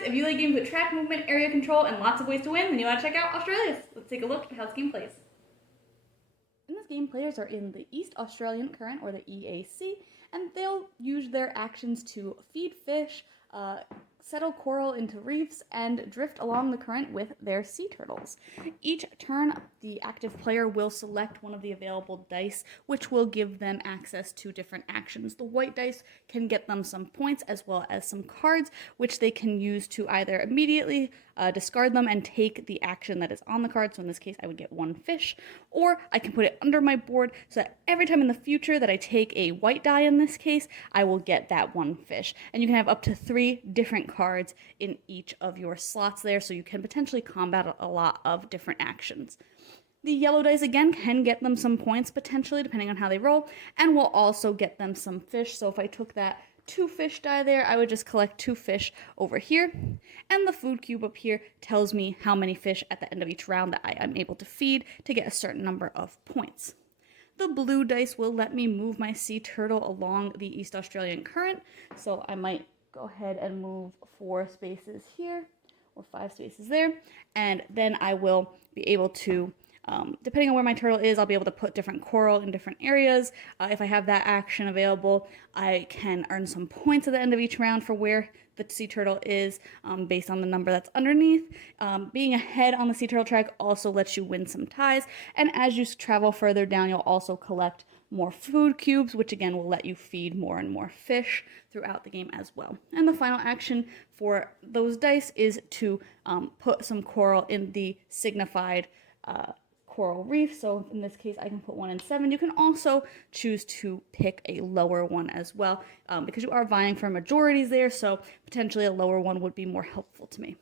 gamers, if you like games with track movement, area control, and lots of ways to win, then you want to check out Australis. Let's take a look at how this game plays. In this game, players are in the East Australian Current, or the EAC, and they'll use their actions to feed fish, settle coral into reefs, and drift along the current with their sea turtles. Each turn, the active player will select one of the available dice, which will give them access to different actions. The white dice can get them some points as well as some cards, which they can use to either immediately discard them and take the action that is on the card. So in this case, I would get one fish, or I can put it under my board so that every time in the future that I take a white die in this case, I will get that one fish. And you can have up to 3 different cards in each of your slots there, so you can potentially combat a lot of different actions. The yellow dice, again, can get them some points potentially, depending on how they roll, and will also get them some fish. So if I took that 2 fish die there, I would just collect 2 fish over here. And the food cube up here tells me how many fish at the end of each round that I am able to feed to get a certain number of points. The blue dice will let me move my sea turtle along the East Australian Current. So I might go ahead and move 4 spaces here, or 5 spaces there. And then I will be able to, depending on where my turtle is, I'll be able to put different coral in different areas. If I have that action available, I can earn some points at the end of each round for where the sea turtle is, based on the number that's underneath. Being ahead on the sea turtle track also lets you win some ties, and as you travel further down, you'll also collect more food cubes, which again will let you feed more and more fish throughout the game as well. And the final action for those dice is to put some coral in the signified coral reef. So in this case, I can put 1 in 7. You can also choose to pick a lower one as well, because you are vying for majorities there, so potentially a lower one would be more helpful to me.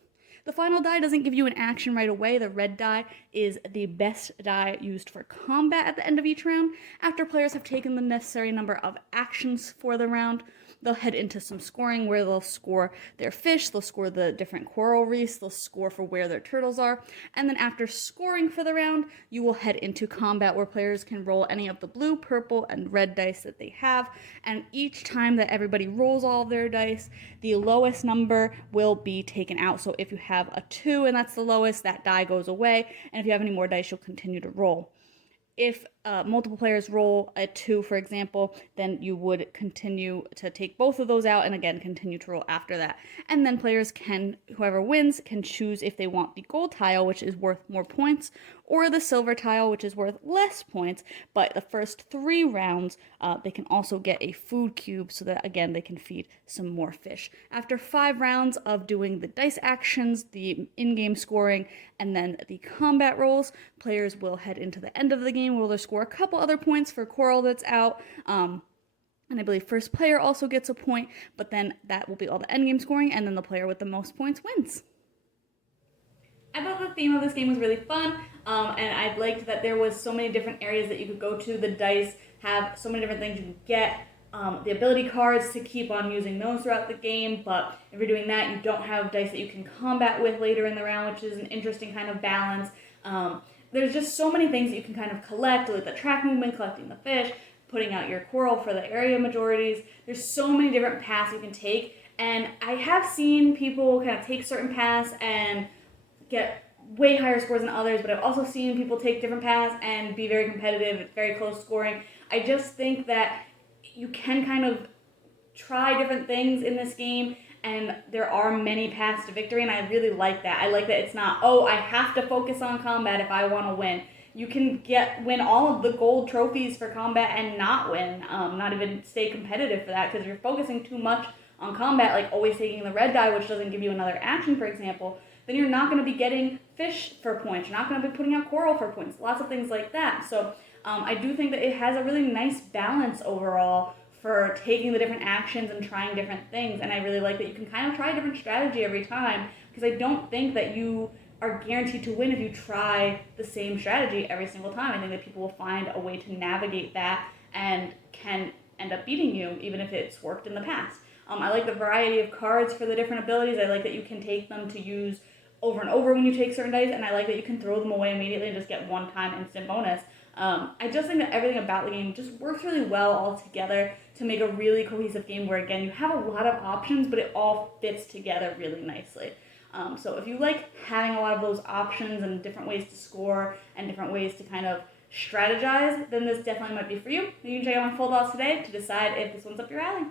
The final die doesn't give you an action right away. The red die is the best die used for combat at the end of each round. After players have taken the necessary number of actions for the round, they'll head into some scoring where they'll score their fish, they'll score the different coral reefs, they'll score for where their turtles are, and then after scoring for the round, you will head into combat where players can roll any of the blue, purple, and red dice that they have, and each time that everybody rolls all of their dice, the lowest number will be taken out. So if you have a 2 and that's the lowest, that die goes away, and if you have any more dice, you'll continue to roll. If multiple players roll a 2, for example, then you would continue to take both of those out and again continue to roll after that. And then players can, whoever wins, can choose if they want the gold tile, which is worth more points, or the silver tile, which is worth less points. But the first 3 rounds, they can also get a food cube so that, again, they can feed some more fish. After 5 rounds of doing the dice actions, the in-game scoring, and then the combat rolls, players will head into the end of the game where they'll score a couple other points for coral that's out. And I believe first player also gets a point, but then that will be all the endgame scoring, and then the player with the most points wins. I thought the theme of this game was really fun, and I liked that there was so many different areas that you could go to. The dice have so many different things you can get. The ability cards to keep on using those throughout the game, but if you're doing that, you don't have dice that you can combat with later in the round, which is an interesting kind of balance. There's just so many things that you can kind of collect, like the track movement, collecting the fish, putting out your coral for the area majorities. There's so many different paths you can take, and I have seen people kind of take certain paths and get way higher scores than others, but I've also seen people take different paths and be very competitive, very close scoring. I just think that you can kind of try different things in this game, and there are many paths to victory, and I really like that. I like that it's not, oh, I have to focus on combat if I want to win. You can win all of the gold trophies for combat and not win, not even stay competitive for that, because if you're focusing too much on combat, like always taking the red die, which doesn't give you another action, for example, then you're not going to be getting fish for points. You're not going to be putting out coral for points. Lots of things like that. So I do think that it has a really nice balance overall for taking the different actions and trying different things. And I really like that you can kind of try a different strategy every time, because I don't think that you are guaranteed to win if you try the same strategy every single time. I think that people will find a way to navigate that and can end up beating you, even if it's worked in the past. I like the variety of cards for the different abilities. I like that you can take them to use over and over when you take certain dice, and I like that you can throw them away immediately and just get one-time instant bonus. I just think that everything about the game just works really well all together to make a really cohesive game where, again, you have a lot of options, but it all fits together really nicely. So if you like having a lot of those options and different ways to score and different ways to kind of strategize, then this definitely might be for you. You can check out my full thoughts today to decide if this one's up your alley.